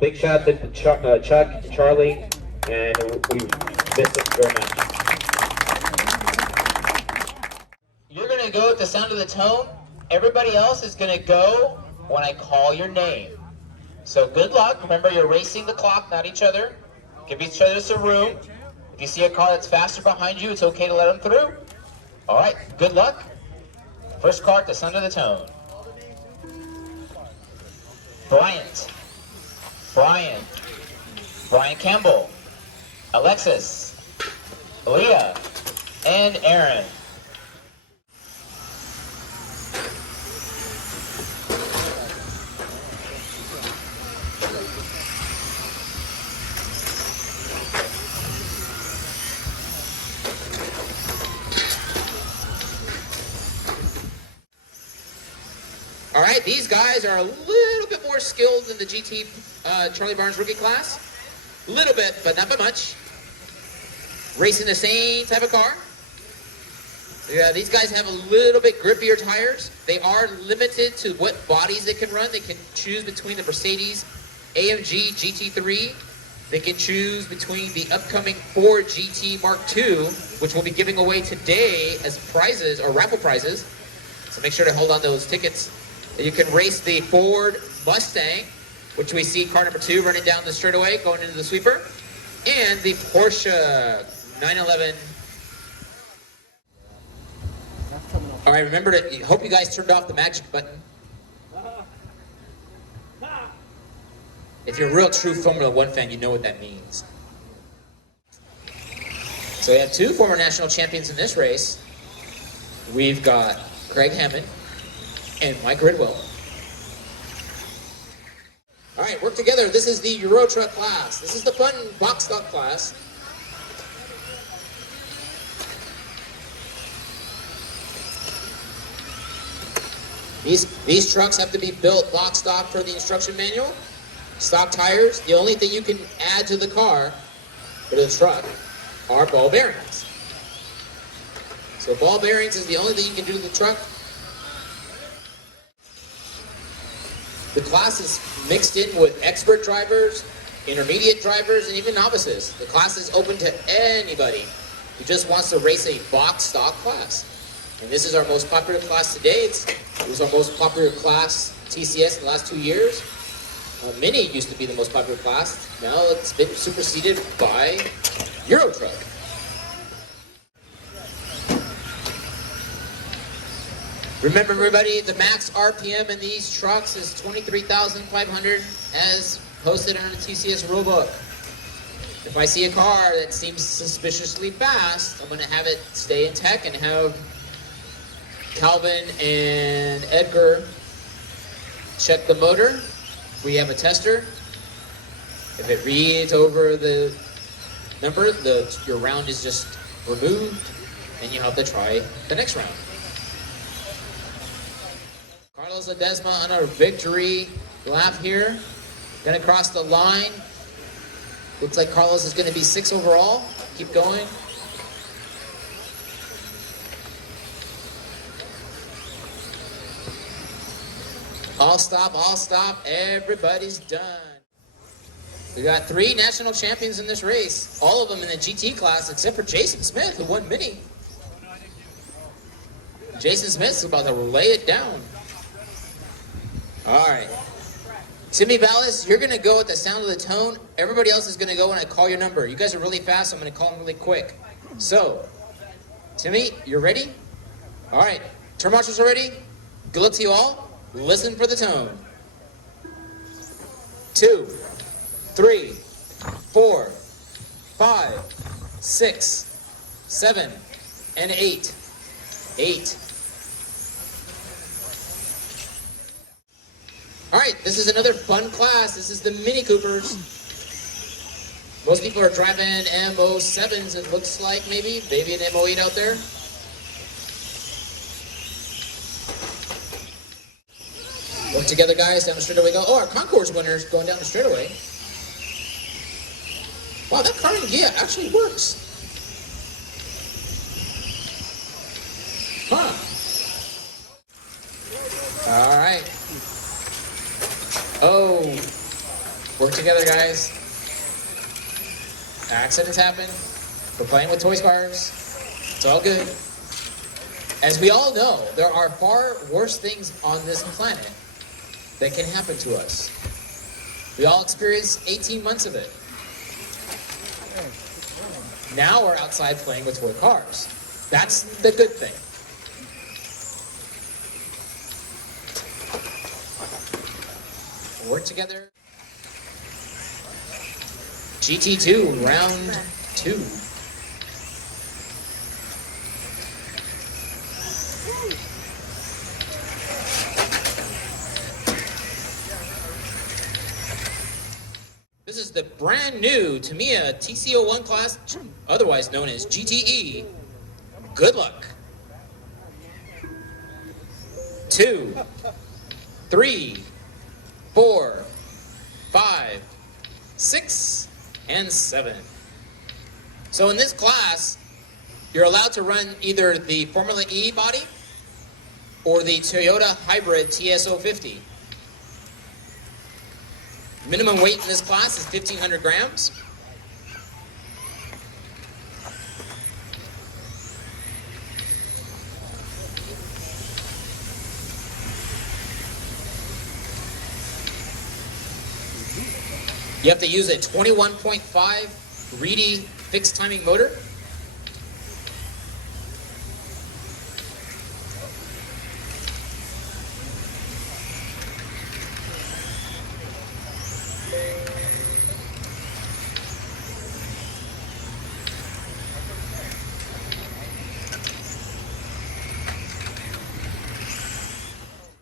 Big shout out to Chuck and Charlie, and we miss them very much. You're gonna go at the sound of the tone. Everybody else is gonna go when I call your name. So good luck. Remember, you're racing the clock, not each other. Give each other some room. If you see a car that's faster behind you, it's okay to let them through. All right, good luck. First car at the sound of the tone. Brian Campbell, Alexis, Leah, and Aaron. All right, these guys are a little bit more skilled than the GT Charlie Barnes rookie class. A little bit, but not by much. Racing the same type of car. Yeah, these guys have a little bit grippier tires. They are limited to what bodies they can run. They can choose between the Mercedes AMG GT3. They can choose between the upcoming Ford GT Mark II, which we'll be giving away today as prizes or raffle prizes. So make sure to hold on those tickets. You can race the Ford Mustang, which we see car number 2 running down the straightaway, going into the sweeper, and the Porsche 911. All right, remember to, hope you guys turned off the magic button. If you're a real true Formula 1 fan, you know what that means. So we have 2 former national champions in this race. We've got Craig Hammond and Mike Ridwell. All right, work together. This is the Euro Truck class. This is the fun box stock class. These trucks have to be built box stock per the instruction manual. Stock tires. The only thing you can add to the car or to the truck are ball bearings. So ball bearings is the only thing you can do to the truck. The class is mixed in with expert drivers, intermediate drivers, and even novices. The class is open to anybody who just wants to race a box stock class. And this is our most popular class today. It was our most popular class TCS in the last 2 years. Mini used to be the most popular class. Now it's been superseded by Euro Truck. Remember, everybody, the max RPM in these trucks is 23,500 as posted under the TCS rulebook. If I see a car that seems suspiciously fast, I'm going to have it stay in tech and have Calvin and Edgar check the motor. We have a tester. If it reads over the number, your round is just removed, and you have to try the next round. Carlos Ledesma on our victory lap here. Gonna cross the line. Looks like Carlos is gonna be 6 overall. Keep going. All stop, everybody's done. We got 3 national champions in this race. All of them in the GT class, except for Jason Smith, who won Mini. Jason Smith's about to lay it down. All right. Timmy Vallis, you're going to go at the sound of the tone. Everybody else is going to go when I call your number. You guys are really fast, so I'm going to call them really quick. So, Timmy, you're ready? All right. Turn marshals are ready? Good luck to you all. Listen for the tone. 2, 3, 4, 5, 6, 7, and 8. 8. All right, this is another fun class. This is the Mini Coopers. Most people are driving M07s, it looks like, maybe an M08 out there. Work together, guys. Down the straightaway go. Oh, our concourse winner's going down the straightaway. Wow, that car in gear actually works. Huh. All right. Oh, we're Work together, guys. Accidents happen. We're playing with toy cars. It's all good. As we all know, there are far worse things on this planet that can happen to us. We all experienced 18 months of it. Now we're outside playing with toy cars. That's the good thing. Work together. GT2, round 2. This is the brand new Tamiya TC01 class, otherwise known as GTE. Good luck. 2, 3, 4, 5, 6, and 7. So in this class, you're allowed to run either the Formula E body or the Toyota Hybrid TS050. Minimum weight in this class is 1,500 grams. You have to use a 21.5 Reedy fixed timing motor.